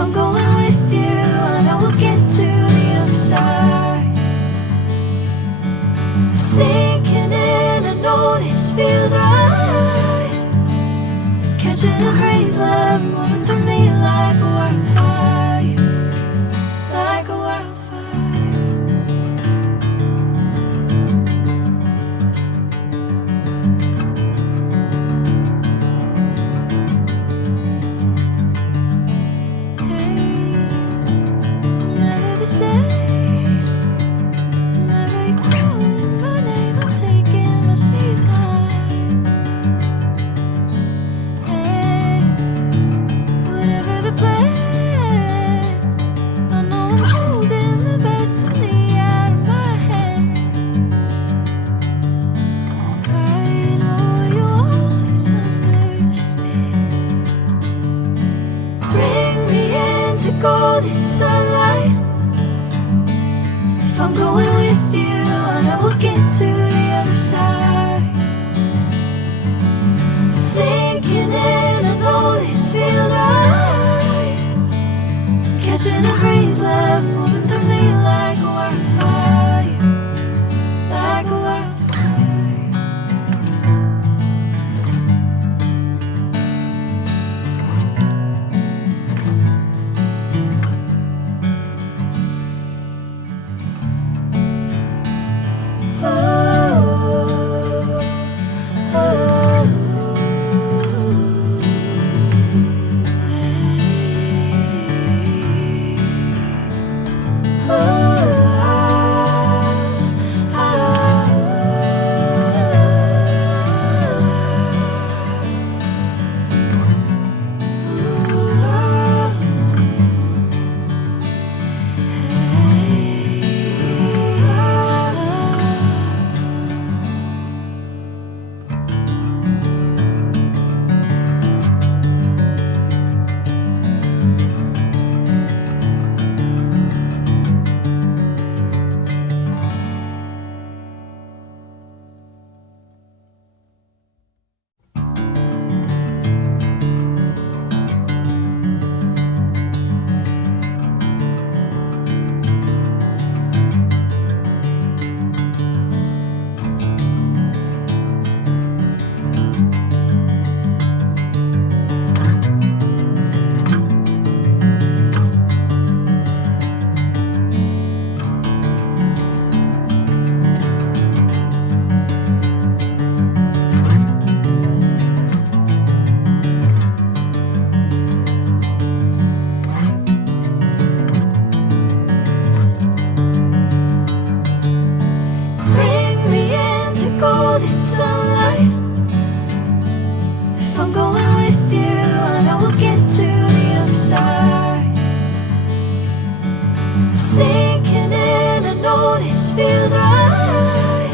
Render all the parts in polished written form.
I'm going with you, I know we'll get to the other side. Sinking in, I know this feels right. Catching a crazy love, moving through me like a wildfire, like a wildfire. Golden sunlight. If I'm going with you, I know we'll get to the other side. Sinking in, I know this feels right. Catching a crazy love, moving through me like a wildfire, like a wildfire. Sinking in, I know this feels right.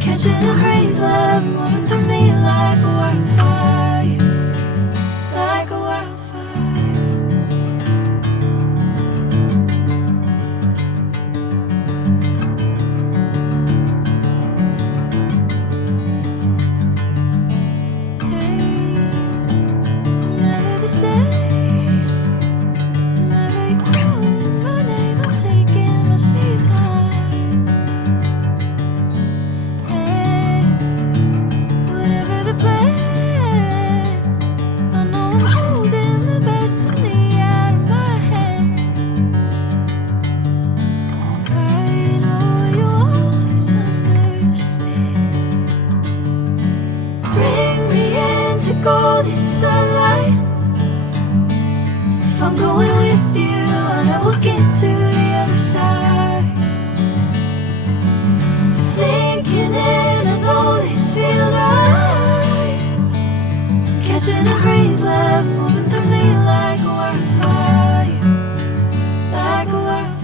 Catching a crazy love, moving through me like a wildfire, like a wildfire. Hey, I'm never the same. Golden sunlight. If I'm going with you, I know we'll get to the other side. Sinking in, I know this feels right. Catching a crazy love, moving through me like a wildfire, like a wildfire.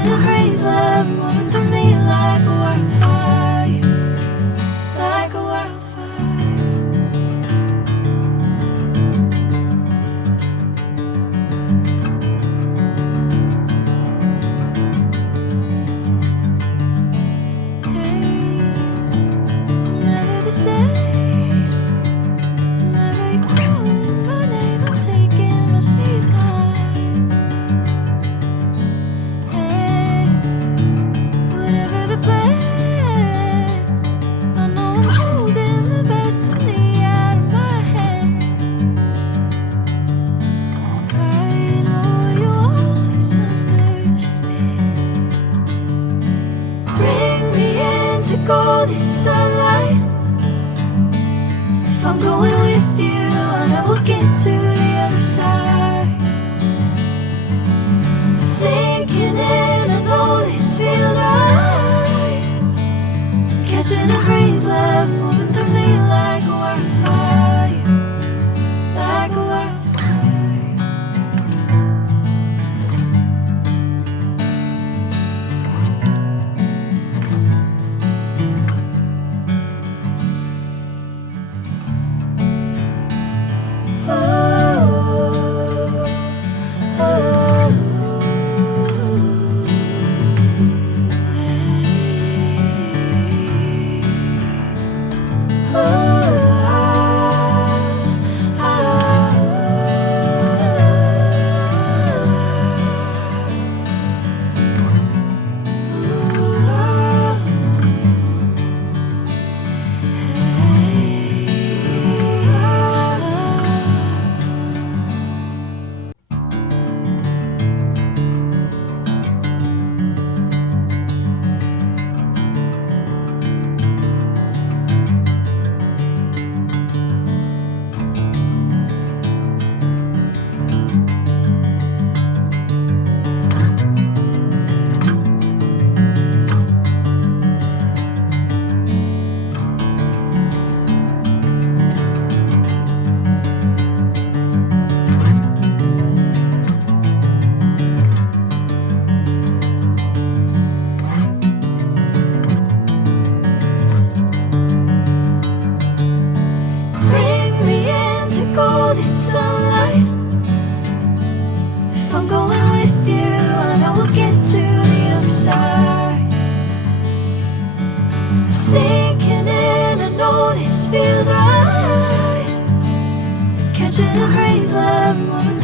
Catching a crazy love moving through me like a wildfire, like a wildfire. Hey, I'm never the same. Whenever you're calling my name, I'm taking my sweet time. Hey, whatever the plan, I know I'm holding the best of me out of my hand. I know you always understand. Bring me into golden sunlight. If I'm going with you, I know we'll get to the other side. Sinking in, I know this feels right. Catching a crazy love moving through me like a wildfire, like a wildfire. Bring me into golden sunlight. If I'm going with you, I know we'll get to the other side. Sinking in, I know this feels right. Catching a crazy love moving